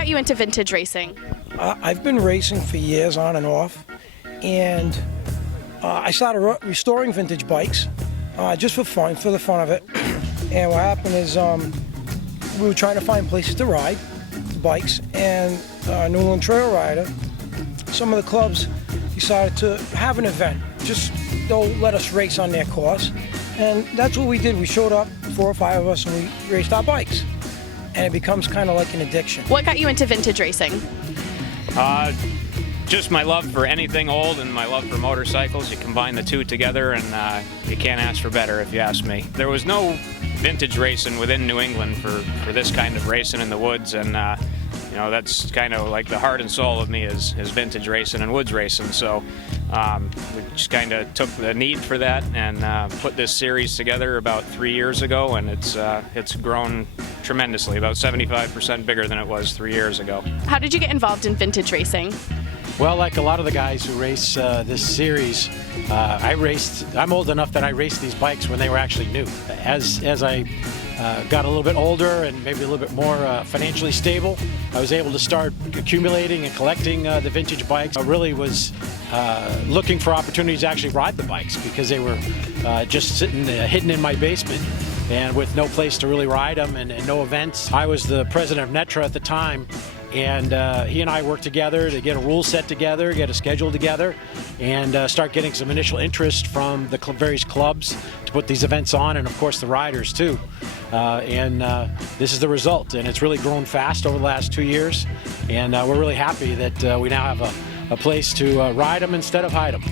got you into vintage racing? I've been racing for years on and off, and I started restoring vintage bikes just for fun, for the fun of it. And what happened is we were trying to find places to ride bikes, and New England Trail Rider, some of the clubs decided to have an event. Just they'll let us race on their course, and that's what we did. We showed up, 4 or 5 of us, and we raced our bikes. And it becomes kind of like an addiction. What got you into vintage racing? Just my love for anything old and my love for motorcycles. You combine the two together and you can't ask for better, if you ask me. There was no vintage racing within New England for this kind of racing in the woods, and you know, that's kind of like the heart and soul of me is vintage racing and woods racing. So we just kind of took the need for that and put this series together about 3 years ago, and it's grown tremendously, about 75% bigger than it was 3 years ago. How did you get involved in vintage racing? Well, like a lot of the guys who race this series, I'm old enough that I raced these bikes when they were actually new. As I got a little bit older and maybe a little bit more financially stable, I was able to start accumulating and collecting the vintage bikes. I really was looking for opportunities to actually ride the bikes because they were just sitting hidden in my basement and with no place to really ride them and no events. I was the president of Netra at the time, and he and I worked together to get a rule set together, get a schedule together, and start getting some initial interest from the various clubs to put these events on, and of course the riders too. This is the result, and it's really grown fast over the last 2 years, and we're really happy that we now have a place to ride them instead of hide them.